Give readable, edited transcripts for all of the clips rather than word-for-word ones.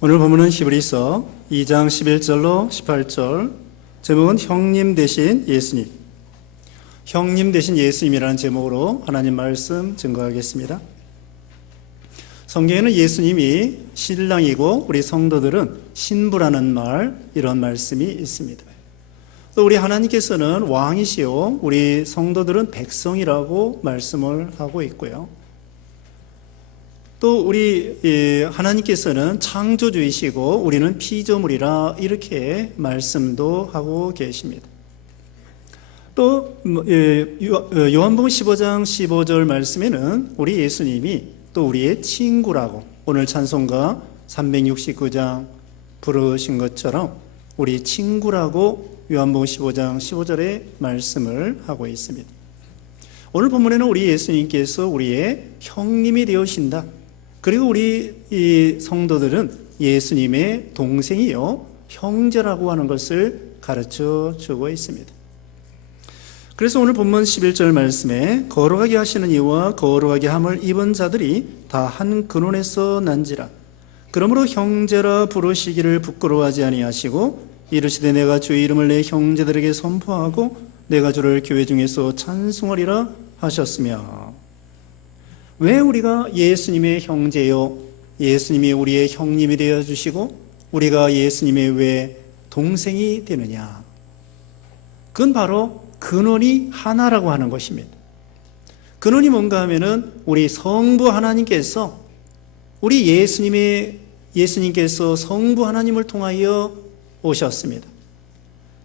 오늘 본문은 히브리서 2장 11절로 18절, 제목은 형님 대신 예수님. 형님 대신 예수님이라는 제목으로 하나님 말씀 증거하겠습니다. 성경에는 예수님이 신랑이고 우리 성도들은 신부라는 이런 말씀이 있습니다. 또 우리 하나님께서는 왕이시요 우리 성도들은 백성이라고 말씀을 하고 있고요. 또 우리 하나님께서는 창조주이시고 우리는 피조물이라 이렇게 말씀도 하고 계십니다. 또 요한복음 15장 15절 말씀에는 우리 예수님이 또 우리의 친구라고 오늘 찬송가 369장 부르신 것처럼 우리 친구라고 요한복음 15장 15절에 말씀을 하고 있습니다. 오늘 본문에는 우리 예수님께서 우리의 형님이 되어신다. 그리고 우리 이 성도들은 예수님의 동생이요 형제라고 하는 것을 가르쳐 주고 있습니다. 그래서 오늘 본문 11절 말씀에 거룩하게 하시는 이와 거룩하게 함을 입은 자들이 다 한 근원에서 난지라. 그러므로 형제라 부르시기를 부끄러워하지 아니하시고 이르시되 내가 주의 이름을 내 형제들에게 선포하고 내가 주를 교회 중에서 찬송하리라 하셨으며. 왜 우리가 예수님의 형제요 예수님이 우리의 형님이 되어주시고 우리가 예수님의 왜 동생이 되느냐? 그건 바로 근원이 하나라고 하는 것입니다. 근원이 뭔가 하면은 우리 성부 하나님께서 우리 예수님께서 성부 하나님을 통하여 오셨습니다.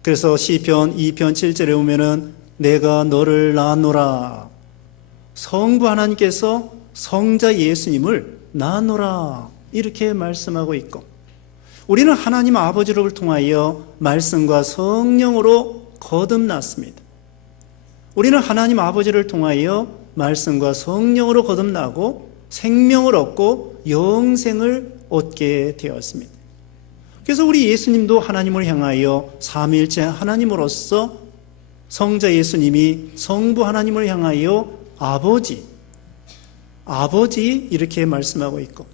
그래서 시편 2편 7절에 보면은 내가 너를 낳노라. 성부 하나님께서 성자 예수님을 낳노라 이렇게 말씀하고 있고, 우리는 하나님 아버지를 통하여 말씀과 성령으로 거듭났습니다. 우리는 하나님 아버지를 통하여 말씀과 성령으로 거듭나고 생명을 얻고 영생을 얻게 되었습니다. 그래서 우리 예수님도 하나님을 향하여 삼위일체 하나님으로서 성자 예수님이 성부 하나님을 향하여 아버지 이렇게 말씀하고 있고,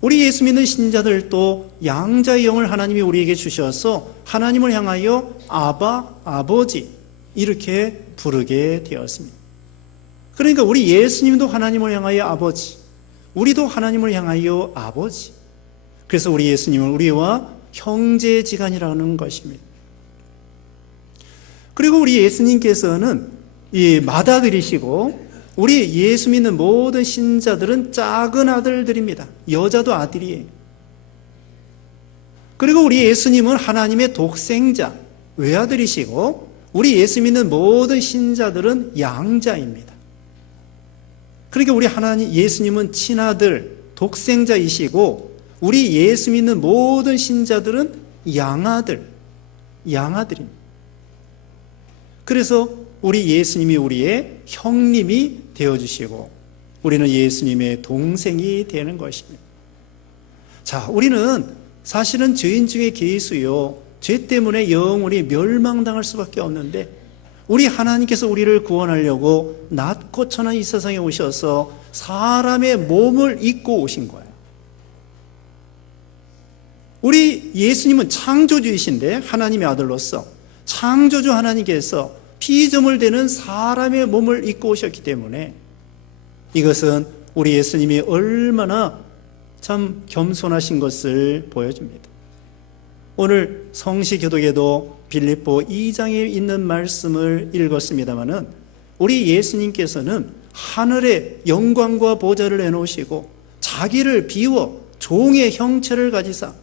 우리 예수 믿는 신자들도 양자의 영을 하나님이 우리에게 주셔서 하나님을 향하여 아버지 이렇게 부르게 되었습니다. 그러니까 우리 예수님도 하나님을 향하여 아버지, 우리도 하나님을 향하여 아버지. 그래서 우리 예수님은 우리와 형제지간이라는 것입니다. 그리고 우리 예수님께서는 이 맏아들이시고 우리 예수 믿는 모든 신자들은 작은 아들들입니다. 여자도 아들이에요. 그리고 우리 예수님은 하나님의 독생자, 외아들이시고 우리 예수 믿는 모든 신자들은 양자입니다. 그러니까 우리 예수님은 친아들, 독생자이시고 우리 예수 믿는 모든 신자들은 양아들입니다. 그래서 우리 예수님이 우리의 형님이 되어주시고 우리는 예수님의 동생이 되는 것입니다. 자, 우리는 사실은 죄인 중에 괴수요 죄 때문에 영원히 멸망당할 수밖에 없는데 우리 하나님께서 우리를 구원하려고 낮고 천한 이 세상에 오셔서 사람의 몸을 입고 오신 거예요. 우리 예수님은 창조주이신데 하나님의 아들로서 창조주 하나님께서 피조물 되는 사람의 몸을 입고 오셨기 때문에 이것은 우리 예수님이 얼마나 참 겸손하신 것을 보여줍니다. 오늘 성시교독에도 빌립보 2장에 있는 말씀을 읽었습니다마는 우리 예수님께서는 하늘의 영광과 보좌를 내놓으시고 자기를 비워 종의 형체를 가지사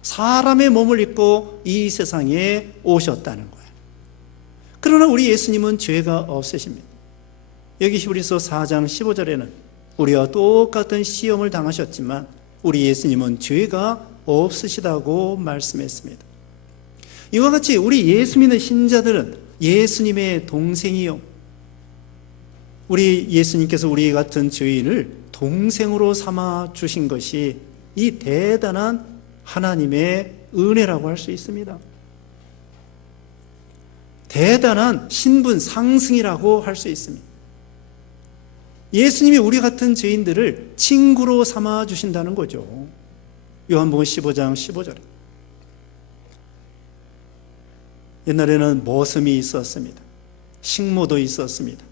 사람의 몸을 입고 이 세상에 오셨다는 거예요. 그러나 우리 예수님은 죄가 없으십니다. 여기 히브리서 4장 15절에는 우리와 똑같은 시험을 당하셨지만 우리 예수님은 죄가 없으시다고 말씀했습니다. 이와 같이 우리 예수 믿는 신자들은 예수님의 동생이요 우리 예수님께서 우리 같은 죄인을 동생으로 삼아 주신 것이 이 대단한 하나님의 은혜라고 할 수 있습니다. 대단한 신분 상승이라고 할 수 있습니다. 예수님이 우리 같은 죄인들을 친구로 삼아 주신다는 거죠. 요한복음 15장 15절에 옛날에는 머슴이 있었습니다. 식모도 있었습니다.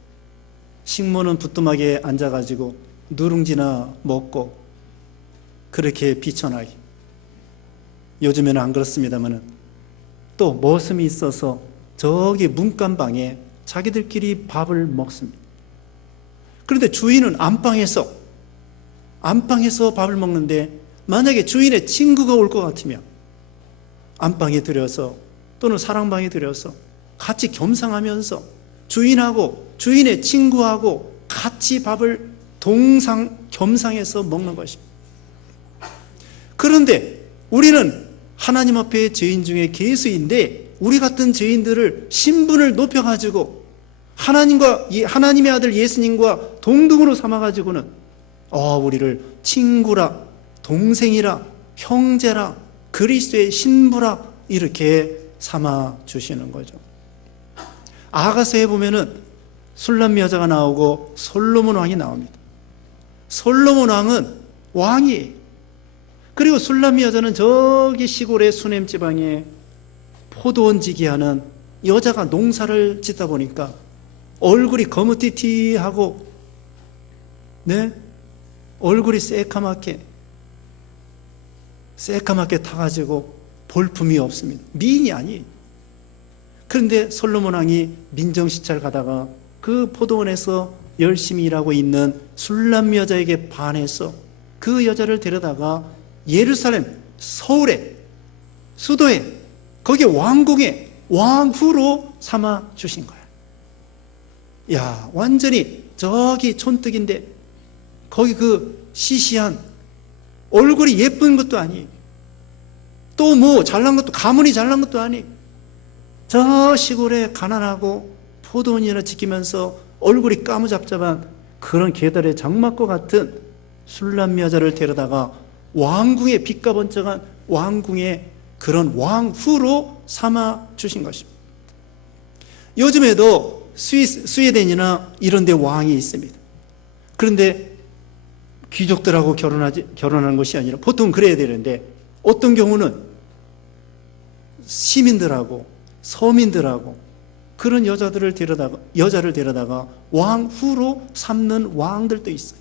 식모는 부뚜막에 앉아가지고 누룽지나 먹고 그렇게 비천하게. 요즘에는 안 그렇습니다만은 또 머슴이 있어서 저기 문간방에 자기들끼리 밥을 먹습니다. 그런데 주인은 안방에서 밥을 먹는데 만약에 주인의 친구가 올 것 같으면 안방에 들여서 또는 사랑방에 들여서 같이 겸상하면서 주인하고 주인의 친구하고 같이 밥을 겸상해서 먹는 것입니다. 그런데 우리는 하나님 앞에 죄인 중에 괴수인데 우리 같은 죄인들을 신분을 높여가지고 하나님의 아들 예수님과 동등으로 삼아가지고는 우리를 친구라, 동생이라, 형제라, 그리스도의 신부라 이렇게 삼아주시는 거죠. 아가서에 보면은 술람미 여자가 나오고 솔로몬 왕이 나옵니다. 솔로몬 왕은 왕이에요. 그리고 술람미 여자는 저기 시골의 수넴 지방에 포도원 지기하는 여자가 농사를 짓다 보니까 얼굴이 거무튀튀하고 얼굴이 새까맣게 타가지고 볼품이 없습니다. 미인이 아니에요. 그런데 솔로몬 왕이 민정시찰 가다가 그 포도원에서 열심히 일하고 있는 술람 여자에게 반해서 그 여자를 데려다가 예루살렘, 서울에, 수도에, 거기에 왕궁에 왕후로 삼아 주신 거야. 야, 완전히 저기 촌뜨기인데 거기 그 시시한 얼굴이 예쁜 것도 아니에요. 또 뭐 잘난 것도, 가문이 잘난 것도 아니에요. 저 시골에 가난하고 포도원이나 지키면서 얼굴이 까무잡잡한 그런 계달의 장막과 같은 술람 여자를 데려다가 왕궁의 빛과 번쩍한 왕궁의 그런 왕후로 삼아 주신 것입니다. 요즘에도 스웨덴이나 이런 데 왕이 있습니다. 그런데 귀족들하고 결혼하는 것이 아니라 보통 그래야 되는데 어떤 경우는 시민들하고 서민들하고 그런 여자를 데려다가 왕후로 삼는 왕들도 있어요.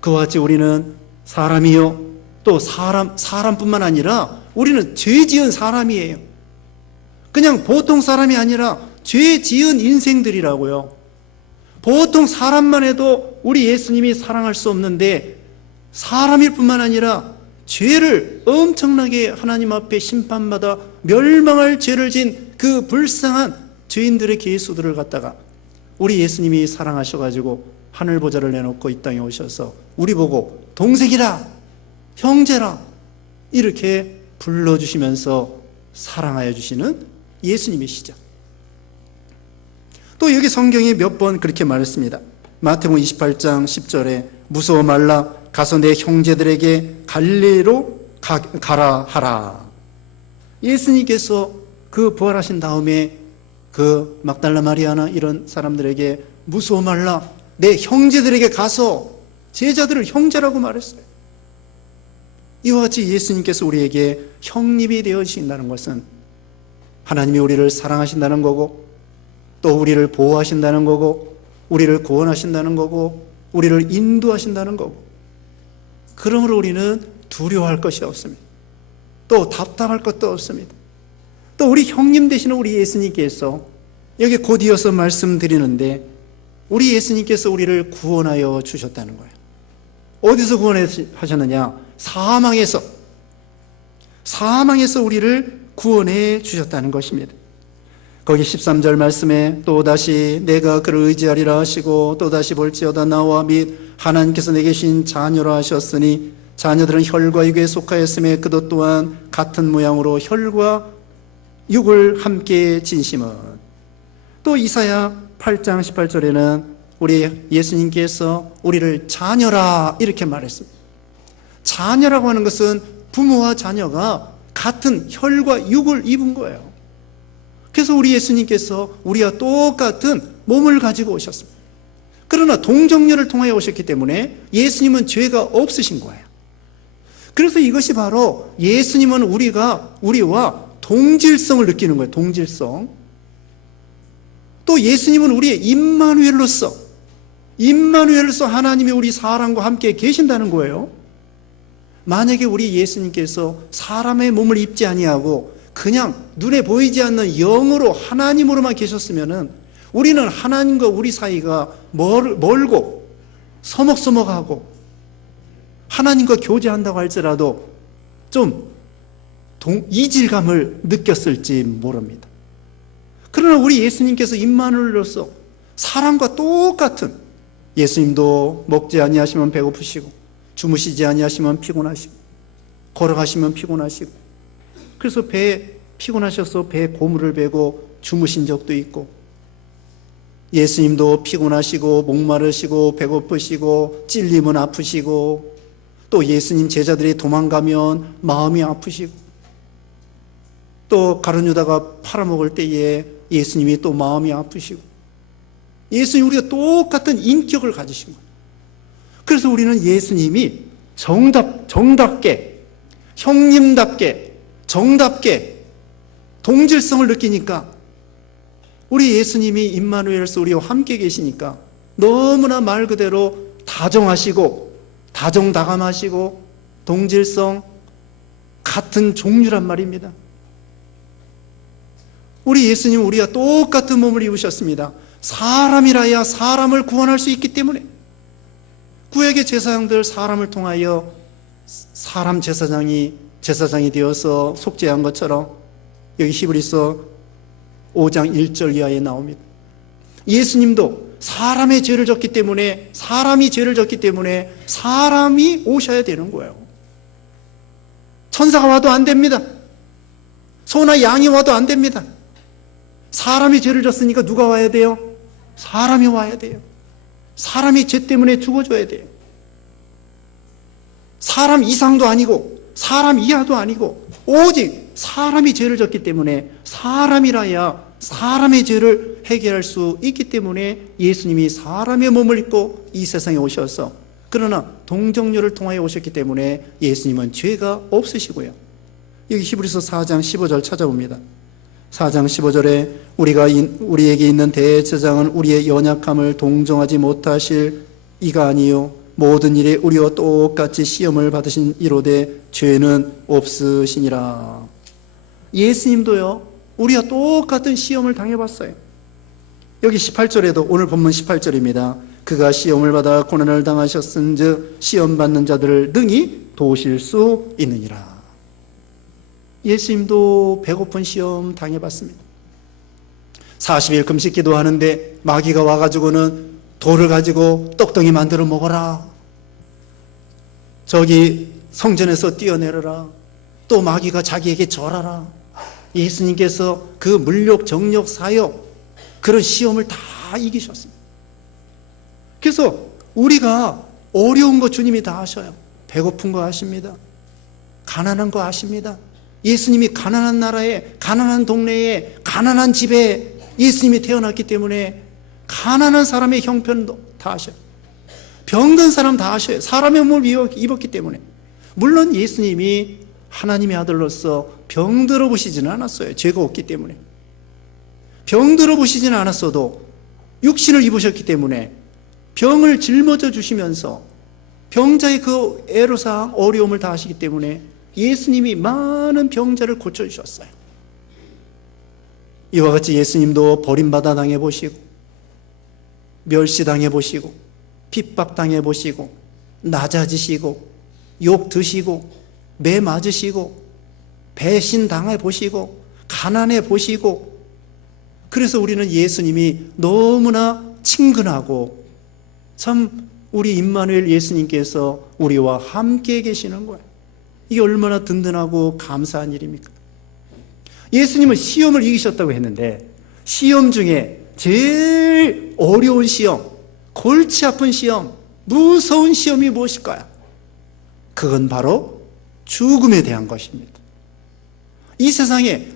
그와 같이 우리는 사람이요, 또 사람뿐만 아니라 우리는 죄 지은 사람이에요. 그냥 보통 사람이 아니라 죄 지은 인생들이라고요. 보통 사람만 해도 우리 예수님이 사랑할 수 없는데 사람일 뿐만 아니라 죄를 엄청나게 하나님 앞에 심판받아 멸망할 죄를 진 그 불쌍한 죄인들의 괴수들을 갖다가 우리 예수님이 사랑하셔가지고 하늘 보좌를 내놓고 이 땅에 오셔서 우리 보고 동생이라, 형제라 이렇게 불러주시면서 사랑하여 주시는 예수님이시죠. 또 여기 성경에 몇 번 그렇게 말했습니다. 마태복음 28장 10절에 무서워 말라, 가서 내 형제들에게 갈릴리로 가라 하라. 예수님께서 그 부활하신 다음에 그 막달라 마리아나 이런 사람들에게 무서워 말라, 내 형제들에게 가서 제자들을 형제라고 말했어요. 이와 같이 예수님께서 우리에게 형님이 되어주신다는 것은 하나님이 우리를 사랑하신다는 거고, 또 우리를 보호하신다는 거고, 우리를 구원하신다는 거고, 우리를 인도하신다는 거고, 그러므로 우리는 두려워할 것이 없습니다. 또 답답할 것도 없습니다. 또 우리 형님 되시는 우리 예수님께서 여기 곧 이어서 말씀드리는데 우리 예수님께서 우리를 구원하여 주셨다는 거예요. 어디서 구원하셨느냐? 사망에서 우리를 구원해 주셨다는 것입니다. 거기 13절 말씀에 또다시 내가 그를 의지하리라 하시고 또다시 볼지어다 나와 및 하나님께서 내게 주신 자녀라 하셨으니 자녀들은 혈과 육에 속하였음에 그도 또한 같은 모양으로 혈과 육을 함께 진심은. 또 이사야 8장 18절에는 우리 예수님께서 우리를 자녀라 이렇게 말했습니다. 자녀라고 하는 것은 부모와 자녀가 같은 혈과 육을 입은 거예요. 그래서 우리 예수님께서 우리와 똑같은 몸을 가지고 오셨습니다. 그러나 동정녀를 통하여 오셨기 때문에 예수님은 죄가 없으신 거예요. 그래서 이것이 바로 예수님은 우리와 동질성을 느끼는 거예요. 동질성. 또 예수님은 우리의 임마누엘로서 하나님이 우리 사람과 함께 계신다는 거예요. 만약에 우리 예수님께서 사람의 몸을 입지 아니하고 그냥 눈에 보이지 않는 영으로 하나님으로만 계셨으면은 우리는 하나님과 우리 사이가 멀고 서먹서먹하고 하나님과 교제한다고 할지라도 좀 이질감을 느꼈을지 모릅니다. 그러나 우리 예수님께서 임마누엘로서 사람과 똑같은, 예수님도 먹지 아니하시면 배고프시고 주무시지 아니하시면 피곤하시고 걸어가시면 피곤하시고, 그래서 배에 피곤하셔서 배에 고무를 베고 주무신 적도 있고, 예수님도 피곤하시고 목마르시고 배고프시고 찔리면 아프시고, 또 예수님 제자들이 도망가면 마음이 아프시고, 또 가룟 유다가 팔아먹을 때에 예수님이 또 마음이 아프시고, 예수님 우리가 똑같은 인격을 가지신 거예요. 그래서 우리는 예수님이 정답게, 형님답게, 정답게 동질성을 느끼니까, 우리 예수님이 임마누엘로서 우리와 함께 계시니까 너무나 말 그대로 다정하시고 다정다감하시고 동질성 같은 종류란 말입니다. 우리 예수님은 우리와 똑같은 몸을 입으셨습니다. 사람이라야 사람을 구원할 수 있기 때문에, 구약의 제사장들 사람을 통하여 사람 제사장이 되어서 속죄한 것처럼 여기 히브리서 5장 1절 이하에 나옵니다. 예수님도 사람이 죄를 졌기 때문에 사람이 오셔야 되는 거예요. 천사가 와도 안 됩니다. 소나 양이 와도 안 됩니다. 사람이 죄를 졌으니까 누가 와야 돼요? 사람이 와야 돼요. 사람이 죄 때문에 죽어줘야 돼요. 사람 이상도 아니고 사람 이하도 아니고 오직 사람이 죄를 졌기 때문에, 사람이라야 사람의 죄를 해결할 수 있기 때문에 예수님이 사람의 몸을 입고 이 세상에 오셔서, 그러나 동정녀를 통하여 오셨기 때문에 예수님은 죄가 없으시고요. 여기 히브리서 4장 15절 찾아봅니다. 4장 15절에 우리에게 있는 대제사장은 우리의 연약함을 동정하지 못하실 이가 아니요 모든 일에 우리와 똑같이 시험을 받으신 이로되 죄는 없으시니라. 예수님도요 우리와 똑같은 시험을 당해봤어요. 여기 18절에도, 오늘 본문 18절입니다. 그가 시험을 받아 고난을 당하셨은즉 시험 받는 자들을 능히 도우실 수 있느니라. 예수님도 배고픈 시험 당해봤습니다. 40일 금식 기도하는데 마귀가 와가지고는 돌을 가지고 떡덩이 만들어 먹어라, 저기 성전에서 뛰어내려라, 또 마귀가 자기에게 절하라. 예수님께서 그 물욕, 정욕, 사욕, 그런 시험을 다 이기셨습니다. 그래서 우리가 어려운 거 주님이 다 아셔요. 배고픈 거 아십니다. 가난한 거 아십니다. 예수님이 가난한 나라에, 가난한 동네에, 가난한 집에 예수님이 태어났기 때문에 가난한 사람의 형편도 다 아셔요. 병든 사람 다 아셔요. 사람의 몸을 입었기 때문에. 물론 예수님이 하나님의 아들로서 병들어 보시지는 않았어요. 죄가 없기 때문에. 병들어 보시지는 않았어도 육신을 입으셨기 때문에 병을 짊어져 주시면서 병자의 그 애로사항, 어려움을 다 하시기 때문에 예수님이 많은 병자를 고쳐주셨어요. 이와 같이 예수님도 버림받아 당해보시고, 멸시당해보시고, 핍박당해보시고, 낮아지시고, 욕 드시고, 매 맞으시고, 배신당해보시고, 가난해보시고, 그래서 우리는 예수님이 너무나 친근하고, 참 우리 임마누엘 예수님께서 우리와 함께 계시는 거예요. 이게 얼마나 든든하고 감사한 일입니까? 예수님은 시험을 이기셨다고 했는데, 시험 중에 제일 어려운 시험, 골치 아픈 시험, 무서운 시험이 무엇일까요? 그건 바로 죽음에 대한 것입니다. 이 세상에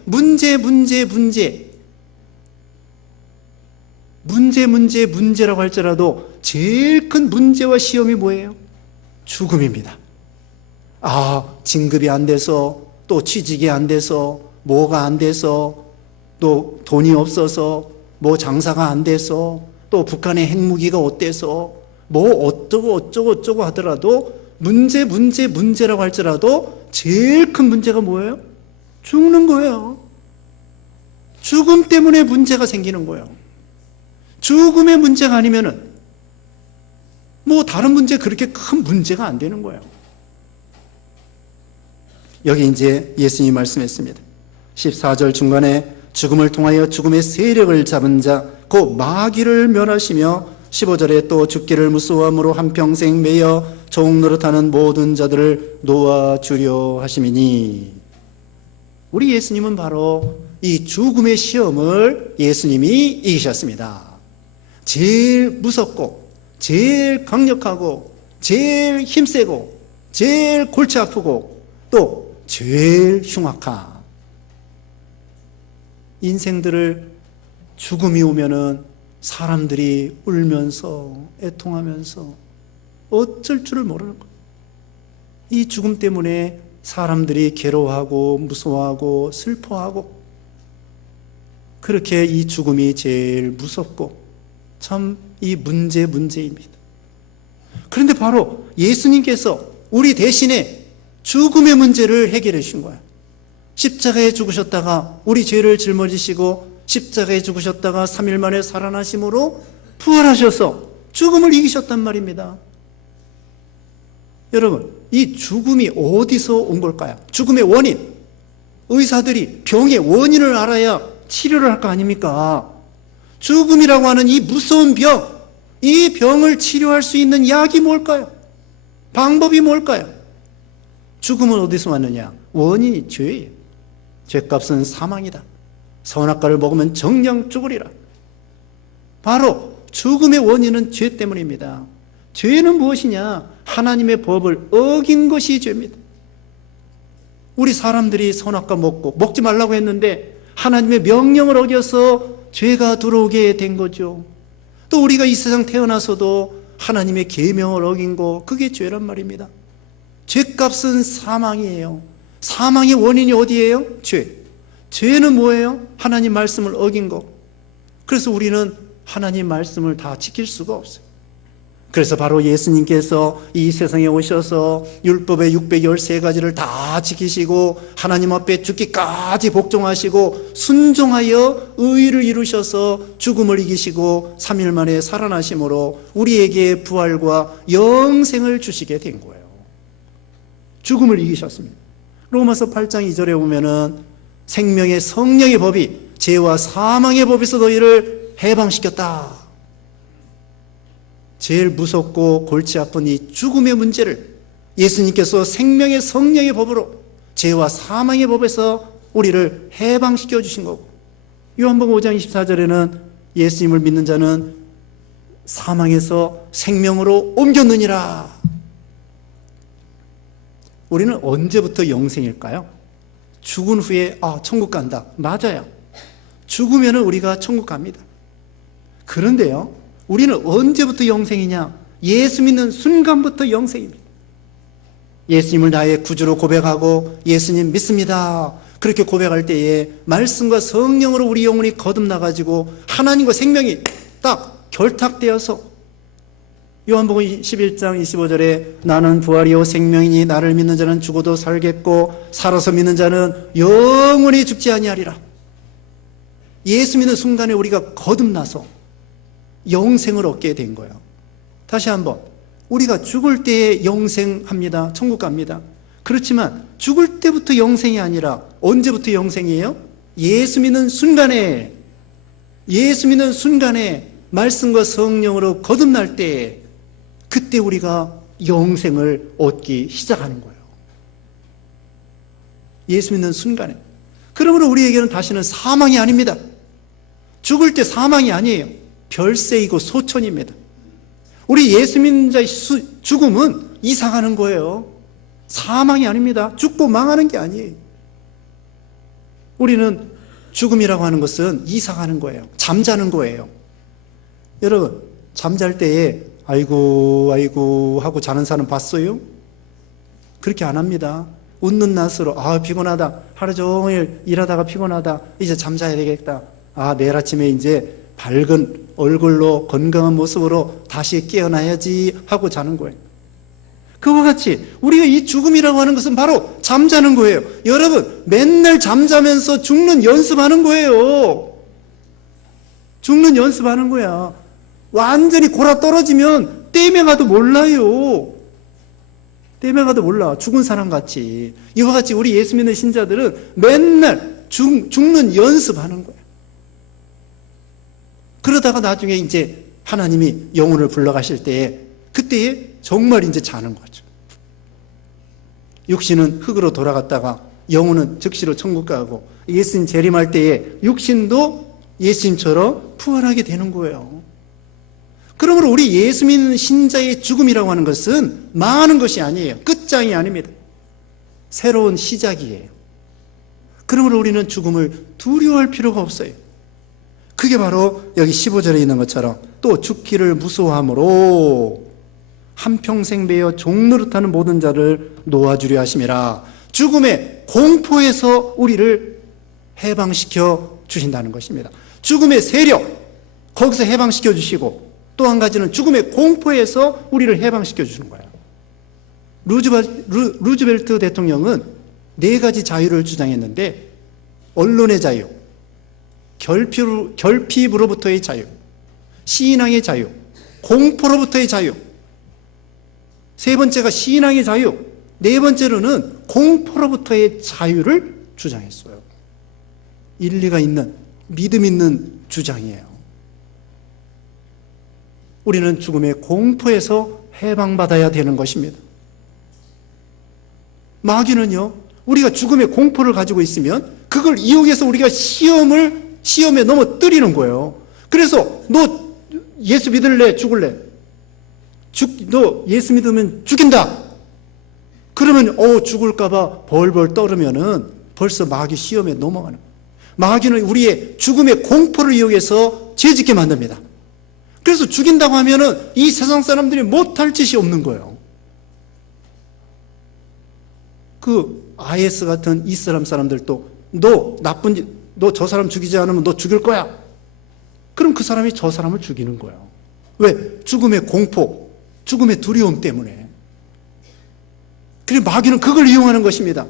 문제라고 할지라도 제일 큰 문제와 시험이 뭐예요? 죽음입니다. 진급이 안 돼서, 또 취직이 안 돼서, 뭐가 안 돼서, 또 돈이 없어서, 뭐 장사가 안 돼서, 또 북한의 핵무기가 어때서, 뭐 어쩌고 하더라도 문제라고 할지라도 제일 큰 문제가 뭐예요? 죽는 거예요. 죽음 때문에 문제가 생기는 거예요. 죽음의 문제가 아니면은 뭐 다른 문제 그렇게 큰 문제가 안 되는 거예요. 여기 이제 예수님이 말씀했습니다. 14절 중간에 죽음을 통하여 죽음의 세력을 잡은 자 곧 마귀를 멸하시며 15절에 또 죽기를 무서워함으로 한평생 매여 종 노릇하는 모든 자들을 놓아주려 하심이니. 우리 예수님은 바로 이 죽음의 시험을 예수님이 이기셨습니다. 제일 무섭고 제일 강력하고 제일 힘세고 제일 골치 아프고 또 제일 흉악한 인생들을 죽음이 오면은 사람들이 울면서 애통하면서 어쩔 줄을 모르는 거예요. 이 죽음 때문에 사람들이 괴로워하고 무서워하고 슬퍼하고, 그렇게 이 죽음이 제일 무섭고 참 이 문제입니다. 그런데 바로 예수님께서 우리 대신에 죽음의 문제를 해결해 주신 거예요. 십자가에 죽으셨다가 우리 죄를 짊어지시고 십자가에 죽으셨다가 3일 만에 살아나심으로 부활하셔서 죽음을 이기셨단 말입니다. 여러분, 이 죽음이 어디서 온 걸까요? 죽음의 원인. 의사들이 병의 원인을 알아야 치료를 할 거 아닙니까? 죽음이라고 하는 이 무서운 병, 이 병을 치료할 수 있는 약이 뭘까요? 방법이 뭘까요? 죽음은 어디서 왔느냐? 원인이 죄예요. 죄값은 사망이다. 선악과를 먹으면 정녕 죽으리라. 바로 죽음의 원인은 죄 때문입니다. 죄는 무엇이냐? 하나님의 법을 어긴 것이 죄입니다. 우리 사람들이 선악과 먹지 말라고 했는데 하나님의 명령을 어겨서 죄가 들어오게 된 거죠. 또 우리가 이 세상 태어나서도 하나님의 계명을 어긴 거, 그게 죄란 말입니다. 죄값은 사망이에요. 사망의 원인이 어디예요? 죄. 죄는 뭐예요? 하나님 말씀을 어긴 거. 그래서 우리는 하나님 말씀을 다 지킬 수가 없어요. 그래서 바로 예수님께서 이 세상에 오셔서 율법의 613가지를 다 지키시고 하나님 앞에 죽기까지 복종하시고 순종하여 의를 이루셔서 죽음을 이기시고 3일 만에 살아나심으로 우리에게 부활과 영생을 주시게 된 거예요. 죽음을 이기셨습니다. 로마서 8장 2절에 보면은 생명의 성령의 법이 죄와 사망의 법에서 너희를 해방시켰다. 제일 무섭고 골치 아픈 이 죽음의 문제를 예수님께서 생명의 성령의 법으로 죄와 사망의 법에서 우리를 해방시켜 주신 거고, 요한복음 5장 24절에는 예수님을 믿는 자는 사망에서 생명으로 옮겼느니라. 우리는 언제부터 영생일까요? 죽은 후에 천국 간다. 맞아요. 죽으면 우리가 천국 갑니다. 그런데요, 우리는 언제부터 영생이냐? 예수 믿는 순간부터 영생입니다. 예수님을 나의 구주로 고백하고 예수님 믿습니다. 그렇게 고백할 때에 말씀과 성령으로 우리 영혼이 거듭나가지고 하나님과 생명이 딱 결탁되어서, 요한복음 11장 25절에 나는 부활이요 생명이니 나를 믿는 자는 죽어도 살겠고 살아서 믿는 자는 영원히 죽지 아니하리라. 예수 믿는 순간에 우리가 거듭나서 영생을 얻게 된 거예요. 다시 한번, 우리가 죽을 때에 영생합니다. 천국 갑니다. 그렇지만 죽을 때부터 영생이 아니라 언제부터 영생이에요? 예수 믿는 순간에 말씀과 성령으로 거듭날 때, 그때 우리가 영생을 얻기 시작하는 거예요. 예수 믿는 순간에. 그러므로 우리에게는 다시는 사망이 아닙니다. 죽을 때 사망이 아니에요. 별세이고 소천입니다. 우리 예수 믿는 자의 죽음은 이사가는 거예요. 사망이 아닙니다. 죽고 망하는 게 아니에요. 우리는 죽음이라고 하는 것은 이사가는 거예요. 잠자는 거예요. 여러분, 잠잘 때에 아이고 하고 자는 사람 봤어요? 그렇게 안 합니다. 웃는 낯으로 피곤하다. 하루 종일 일하다가 피곤하다. 이제 잠자야 되겠다. 내일 아침에 이제 밝은 얼굴로 건강한 모습으로 다시 깨어나야지 하고 자는 거예요. 그와 같이 우리가 이 죽음이라고 하는 것은 바로 잠자는 거예요. 여러분, 맨날 잠자면서 죽는 연습하는 거예요. 죽는 연습하는 거야. 완전히 골아 떨어지면 떼매가도 몰라요. 떼매가도 몰라. 죽은 사람 같이. 이와 같이 우리 예수 믿는 신자들은 맨날 죽는 연습하는 거야. 그러다가 나중에 이제 하나님이 영혼을 불러가실 때에 그때에 정말 이제 자는 거죠. 육신은 흙으로 돌아갔다가 영혼은 즉시로 천국 가고 예수님 재림할 때에 육신도 예수님처럼 부활하게 되는 거예요. 그러므로 우리 예수 믿는 신자의 죽음이라고 하는 것은 망하는 것이 아니에요. 끝장이 아닙니다. 새로운 시작이에요. 그러므로 우리는 죽음을 두려워할 필요가 없어요. 그게 바로 여기 15절에 있는 것처럼 또 죽기를 무서워함으로 한평생 매여 종노릇하는 모든 자를 놓아주려 하심이라. 죽음의 공포에서 우리를 해방시켜 주신다는 것입니다. 죽음의 세력, 거기서 해방시켜 주시고 또 한 가지는 죽음의 공포에서 우리를 해방시켜 주시는 거예요. 루즈벨트 대통령은 4가지 자유를 주장했는데 언론의 자유, 결핍으로부터의 자유, 신앙의 자유, 공포로부터의 자유. 3번째가 신앙의 자유, 4번째로는 공포로부터의 자유를 주장했어요. 일리가 있는, 믿음 있는 주장이에요. 우리는 죽음의 공포에서 해방받아야 되는 것입니다. 마귀는요, 우리가 죽음의 공포를 가지고 있으면 그걸 이용해서 우리가 시험에 넘어뜨리는 거예요. 그래서 너 예수 믿을래? 죽을래? 너 예수 믿으면 죽인다. 그러면 죽을까봐 벌벌 떨으면은 벌써 마귀 시험에 넘어가는 거예요. 마귀는 우리의 죽음의 공포를 이용해서 죄짓게 만듭니다. 그래서 죽인다고 하면은 이 세상 사람들이 못할 짓이 없는 거예요. 그 IS 같은 이슬람 사람들도 너 저 사람 죽이지 않으면 너 죽일 거야. 그럼 그 사람이 저 사람을 죽이는 거예요. 왜? 죽음의 공포, 죽음의 두려움 때문에. 그래서 마귀는 그걸 이용하는 것입니다.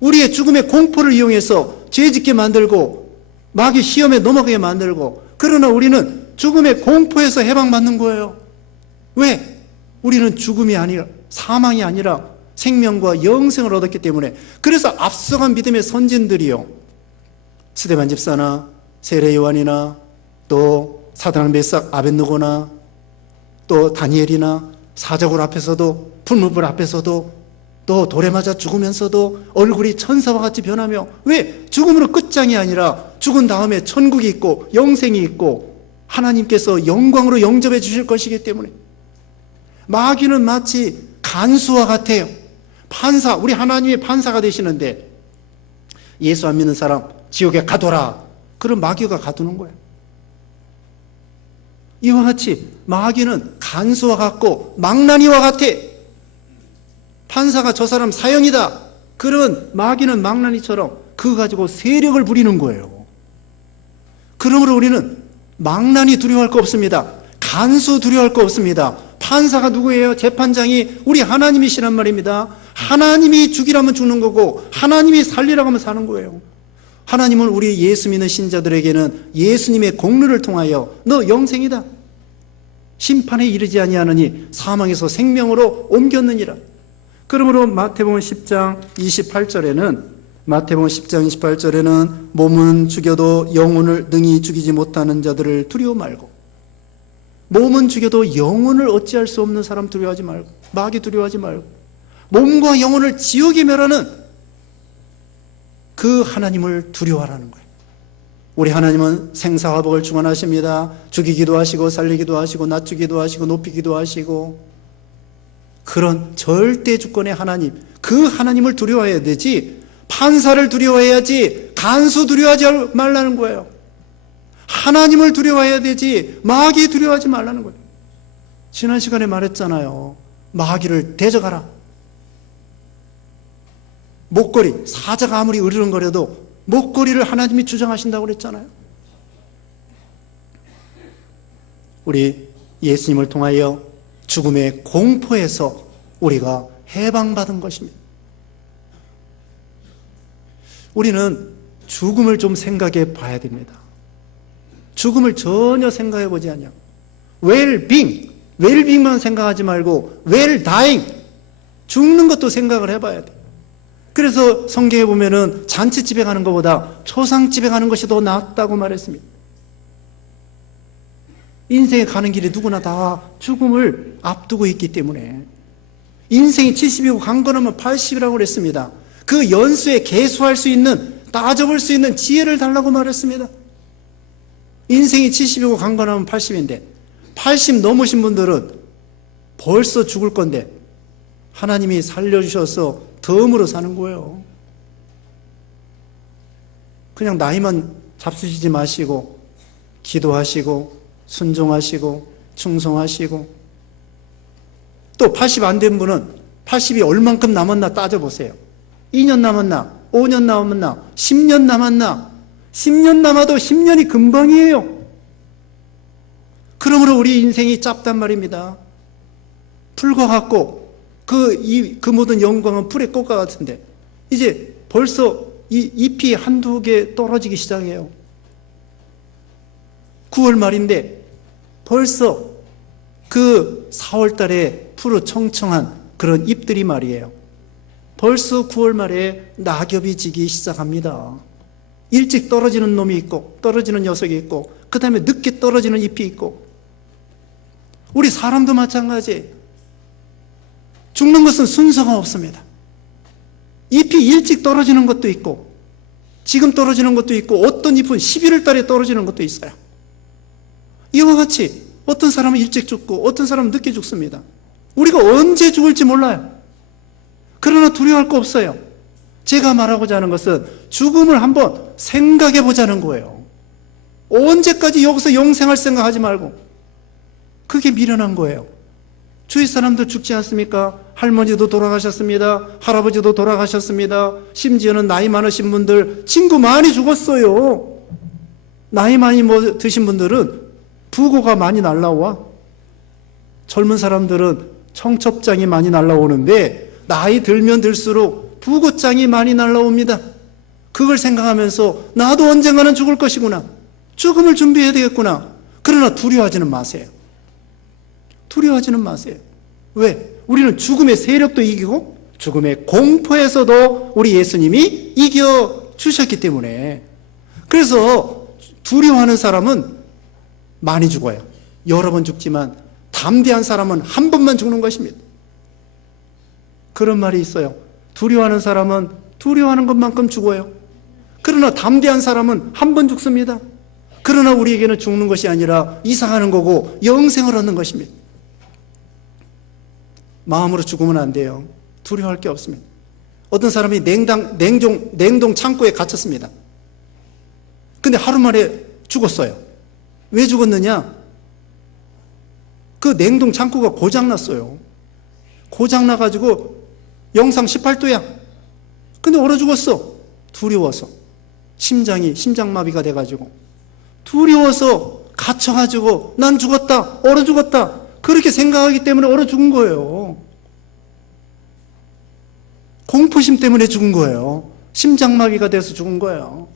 우리의 죽음의 공포를 이용해서 죄짓게 만들고 마귀 시험에 넘어가게 만들고, 그러나 우리는 죽음의 공포에서 해방받는 거예요. 왜? 우리는 죽음이 아니라, 사망이 아니라 생명과 영생을 얻었기 때문에. 그래서 앞서간 믿음의 선진들이요, 스데반 집사나 세례 요한이나 또 사드락 메삭 아벳느고나 또 다니엘이나 사자굴 앞에서도, 풀무불 앞에서도, 또 돌에 맞아 죽으면서도 얼굴이 천사와 같이 변하며, 왜? 죽음으로 끝장이 아니라 죽은 다음에 천국이 있고 영생이 있고 하나님께서 영광으로 영접해 주실 것이기 때문에. 마귀는 마치 간수와 같아요. 판사, 우리 하나님의 판사가 되시는데 예수 안 믿는 사람 지옥에 가둬라. 그럼 마귀가 가두는 거예요. 이와 같이 마귀는 간수와 같고 망나니와 같아. 판사가 저 사람 사형이다. 그런 마귀는 망나니처럼 그거 가지고 세력을 부리는 거예요. 그러므로 우리는 망나니 두려워할 거 없습니다. 간수 두려워할 거 없습니다. 판사가 누구예요? 재판장이 우리 하나님이시란 말입니다. 하나님이 죽이라면 죽는 거고 하나님이 살리라고 하면 사는 거예요. 하나님은 우리 예수 믿는 신자들에게는 예수님의 공로를 통하여 너 영생이다, 심판에 이르지 아니하느니 사망에서 생명으로 옮겼느니라. 그러므로 마태복음 10장 28절에는 몸은 죽여도 영혼을 능히 죽이지 못하는 자들을 두려워 말고, 몸은 죽여도 영혼을 어찌할 수 없는 사람 두려워하지 말고, 마귀 두려워하지 말고, 몸과 영혼을 지옥에 멸하는 그 하나님을 두려워하라는 거예요. 우리 하나님은 생사화복을 주관하십니다. 죽이기도 하시고 살리기도 하시고 낮추기도 하시고 높이기도 하시고, 그런 절대 주권의 하나님, 그 하나님을 두려워해야 되지 판사를 두려워해야지 간수 두려워하지 말라는 거예요. 하나님을 두려워해야 되지 마귀 두려워하지 말라는 거예요. 지난 시간에 말했잖아요. 마귀를 대적하라. 목걸이, 사자가 아무리 으르렁거려도 목걸이를 하나님이 주장하신다고 그랬잖아요. 우리 예수님을 통하여 죽음의 공포에서 우리가 해방받은 것입니다. 우리는 죽음을 좀 생각해 봐야 됩니다. 죽음을 전혀 생각해 보지 않냐. 웰빙만 생각하지 말고 웰다잉, 죽는 것도 생각을 해봐야 돼. 그래서 성경에 보면은 잔치집에 가는 것보다 초상집에 가는 것이 더 낫다고 말했습니다. 인생에 가는 길에 누구나 다 죽음을 앞두고 있기 때문에 인생이 70이고 강건하면 80이라고 그랬습니다. 그 연수에 계수할 수 있는, 따져볼 수 있는 지혜를 달라고 말했습니다. 인생이 70이고 강건하면 80인데 80 넘으신 분들은 벌써 죽을 건데 하나님이 살려주셔서 덤으로 사는 거예요. 그냥 나이만 잡수시지 마시고 기도하시고 순종하시고 충성하시고, 또 80 안 된 분은 80이 얼만큼 남았나 따져보세요. 2년 남았나? 5년 남았나? 10년 남았나? 10년 남아도 10년이 금방이에요. 그러므로 우리 인생이 짧단 말입니다. 풀과 같고 그 모든 영광은 풀의 꽃과 같은데 이제 벌써 이 잎이 한두 개 떨어지기 시작해요. 9월 말인데 벌써 그 4월 달에 푸르청청한 그런 잎들이 말이에요. 벌써 9월 말에 낙엽이 지기 시작합니다. 일찍 떨어지는 놈이 있고 떨어지는 녀석이 있고 그 다음에 늦게 떨어지는 잎이 있고, 우리 사람도 마찬가지예요. 죽는 것은 순서가 없습니다. 잎이 일찍 떨어지는 것도 있고 지금 떨어지는 것도 있고 어떤 잎은 11월 달에 떨어지는 것도 있어요. 이와 같이 어떤 사람은 일찍 죽고 어떤 사람은 늦게 죽습니다. 우리가 언제 죽을지 몰라요. 그러나 두려워할 거 없어요. 제가 말하고자 하는 것은 죽음을 한번 생각해 보자는 거예요. 언제까지 여기서 영생할 생각하지 말고, 그게 미련한 거예요. 주위 사람들 죽지 않습니까? 할머니도 돌아가셨습니다. 할아버지도 돌아가셨습니다. 심지어는 나이 많으신 분들, 친구 많이 죽었어요. 나이 많이 드신 분들은 부고가 많이 날라와. 젊은 사람들은 청첩장이 많이 날라오는데 나이 들면 들수록 부고장이 많이 날라옵니다. 그걸 생각하면서 나도 언젠가는 죽을 것이구나, 죽음을 준비해야 되겠구나. 그러나 두려워하지는 마세요. 두려워하지는 마세요. 왜? 우리는 죽음의 세력도 이기고 죽음의 공포에서도 우리 예수님이 이겨주셨기 때문에. 그래서 두려워하는 사람은 많이 죽어요. 여러 번 죽지만 담대한 사람은 한 번만 죽는 것입니다. 그런 말이 있어요. 두려워하는 사람은 두려워하는 것만큼 죽어요. 그러나 담대한 사람은 한 번 죽습니다. 그러나 우리에게는 죽는 것이 아니라 이상하는 거고 영생을 얻는 것입니다. 마음으로 죽으면 안 돼요. 두려워할 게 없습니다. 어떤 사람이 냉동 창고에 갇혔습니다. 근데 하루 만에 죽었어요. 왜 죽었느냐? 그 냉동 창고가 고장났어요. 고장나가지고 영상 18도야. 근데 얼어 죽었어. 두려워서. 심장마비가 돼가지고. 두려워서 갇혀가지고 난 죽었다, 얼어 죽었다, 그렇게 생각하기 때문에 얼어 죽은 거예요. 공포심 때문에 죽은 거예요. 심장마비가 돼서 죽은 거예요.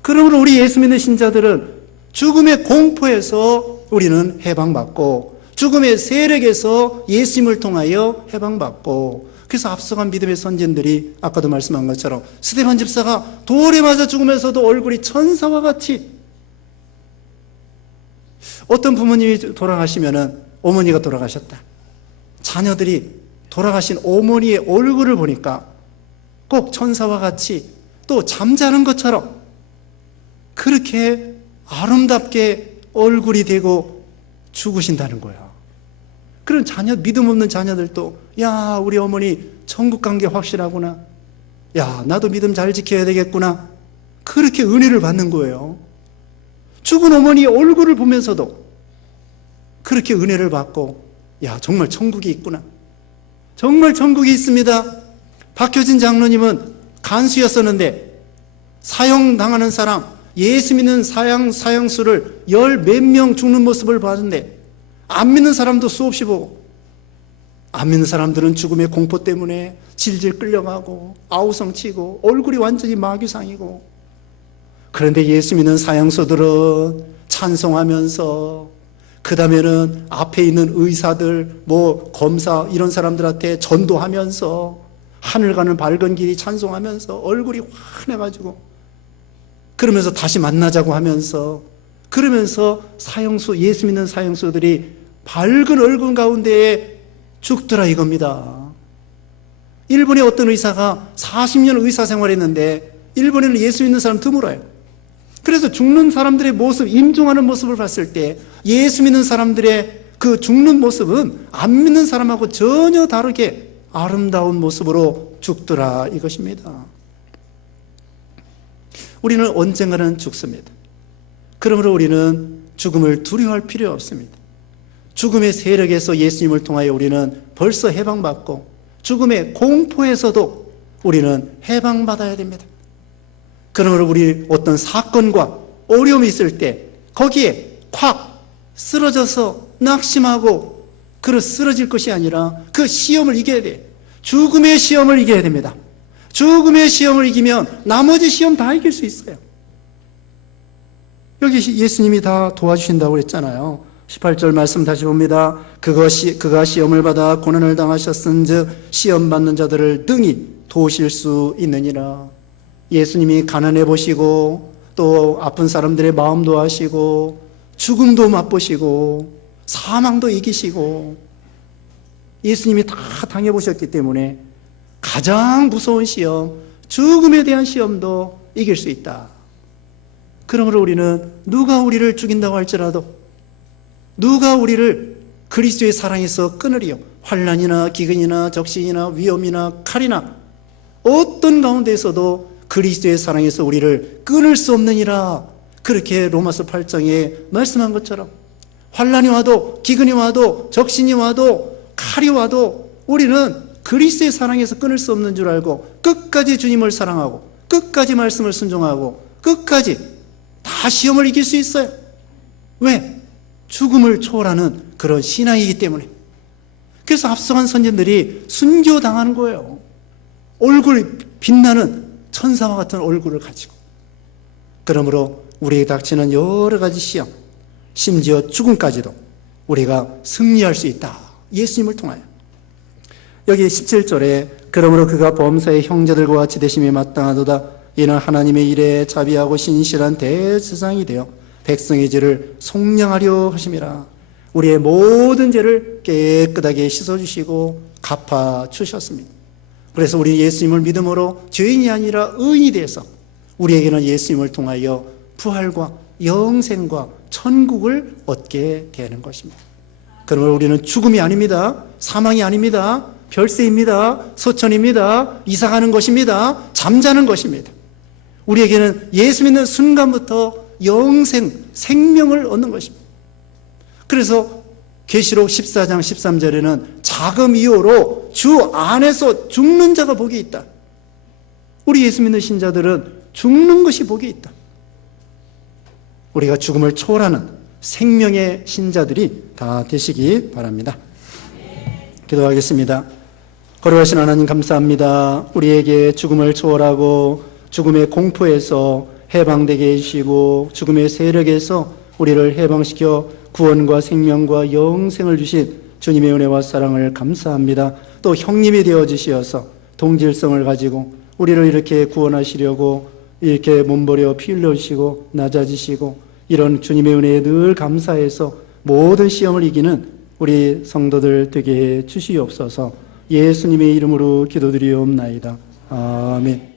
그러므로 우리 예수 믿는 신자들은 죽음의 공포에서 우리는 해방받고 죽음의 세력에서 예수님을 통하여 해방받고, 그래서 앞서간 믿음의 선진들이 아까도 말씀한 것처럼 스데반 집사가 돌에 맞아 죽으면서도 얼굴이 천사와 같이, 어떤 부모님이 돌아가시면은 어머니가 돌아가셨다, 자녀들이 돌아가신 어머니의 얼굴을 보니까 꼭 천사와 같이 또 잠자는 것처럼 그렇게 아름답게 얼굴이 되고 죽으신다는 거야. 그런 믿음 없는 자녀들도, 야, 우리 어머니 천국 간 게 확실하구나, 야, 나도 믿음 잘 지켜야 되겠구나, 그렇게 은혜를 받는 거예요. 죽은 어머니의 얼굴을 보면서도 그렇게 은혜를 받고, 야, 정말 천국이 있구나, 정말 천국이 있습니다. 박효진 장로님은 간수였었는데 사형당하는 사람, 예수 믿는 사형수를 열 몇 명 죽는 모습을 봤는데 안 믿는 사람도 수없이 보고, 안 믿는 사람들은 죽음의 공포 때문에 질질 끌려가고 아우성치고 얼굴이 완전히 마귀상이고, 그런데 예수 믿는 사형수들은 찬송하면서, 그 다음에는 앞에 있는 의사들, 검사 이런 사람들한테 전도하면서 하늘 가는 밝은 길이 찬송하면서 얼굴이 환해가지고, 그러면서 다시 만나자고 하면서, 그러면서 예수 믿는 사형수들이 밝은 얼굴 가운데에 죽더라 이겁니다. 일본의 어떤 의사가 40년 의사 생활했는데 일본에는 예수 믿는 사람 드물어요. 그래서 죽는 사람들의 모습, 임종하는 모습을 봤을 때 예수 믿는 사람들의 그 죽는 모습은 안 믿는 사람하고 전혀 다르게 아름다운 모습으로 죽더라 이것입니다. 우리는 언젠가는 죽습니다. 그러므로 우리는 죽음을 두려워할 필요 없습니다. 죽음의 세력에서 예수님을 통하여 우리는 벌써 해방받고, 죽음의 공포에서도 우리는 해방받아야 됩니다. 그러므로 우리 어떤 사건과 어려움이 있을 때 거기에 콱 쓰러져서 낙심하고 쓰러질 것이 아니라 그 시험을 이겨야 돼요. 죽음의 시험을 이겨야 됩니다. 죽음의 시험을 이기면 나머지 시험 다 이길 수 있어요. 여기 예수님이 다 도와주신다고 그랬잖아요. 18절 말씀 다시 봅니다. 그가 시험을 받아 고난을 당하셨은즉 시험 받는 자들을 등이 도우실 수 있느니라. 예수님이 가난해 보시고 또 아픈 사람들의 마음도 하시고 죽음도 맛보시고 사망도 이기시고 예수님이 다 당해보셨기 때문에 가장 무서운 시험, 죽음에 대한 시험도 이길 수 있다. 그러므로 우리는 누가 우리를 죽인다고 할지라도, 누가 우리를 그리스도의 사랑에서 끊으리요, 환난이나 기근이나 적신이나 위험이나 칼이나 어떤 가운데에서도 그리스도의 사랑에서 우리를 끊을 수 없느니라. 그렇게 로마서 8장에 말씀한 것처럼 환난이 와도 기근이 와도 적신이 와도 칼이 와도 우리는 그리스도의 사랑에서 끊을 수 없는 줄 알고 끝까지 주님을 사랑하고 끝까지 말씀을 순종하고 끝까지 다 시험을 이길 수 있어요. 왜? 죽음을 초월하는 그런 신앙이기 때문에. 그래서 앞서간 선진들이 순교당하는 거예요. 얼굴 빛나는 천사와 같은 얼굴을 가지고. 그러므로 우리에게 닥치는 여러 가지 시험, 심지어 죽음까지도 우리가 승리할 수 있다. 예수님을 통하여. 여기 17절에 그러므로 그가 범사의 형제들과 같이 되심이 마땅하도다. 이는 하나님의 일에 자비하고 신실한 대제사장이 되어 백성의 죄를 속량하려 하심이라. 우리의 모든 죄를 깨끗하게 씻어주시고 갚아주셨습니다. 그래서 우리 예수님을 믿음으로 죄인이 아니라 의인이 되어서 우리에게는 예수님을 통하여 부활과 영생과 천국을 얻게 되는 것입니다. 그러므로 우리는 죽음이 아닙니다. 사망이 아닙니다. 별세입니다. 소천입니다. 이사가는 것입니다. 잠자는 것입니다. 우리에게는 예수 믿는 순간부터 영생, 생명을 얻는 것입니다. 그래서 계시록 14장 13절에는 자금 이후로 주 안에서 죽는 자가 복이 있다. 우리 예수 믿는 신자들은 죽는 것이 복이 있다. 우리가 죽음을 초월하는 생명의 신자들이 다 되시기 바랍니다. 기도하겠습니다. 거룩하신 하나님 감사합니다. 우리에게 죽음을 초월하고 죽음의 공포에서 해방되게 해주시고 죽음의 세력에서 우리를 해방시켜 구원과 생명과 영생을 주신 주님의 은혜와 사랑을 감사합니다. 또 형님이 되어주시어서 동질성을 가지고 우리를 이렇게 구원하시려고 이렇게 몸버려 피 흘려주시고 낮아지시고 이런 주님의 은혜에 늘 감사해서 모든 시험을 이기는 우리 성도들 되게 해 주시옵소서. 예수님의 이름으로 기도드리옵나이다. 아멘.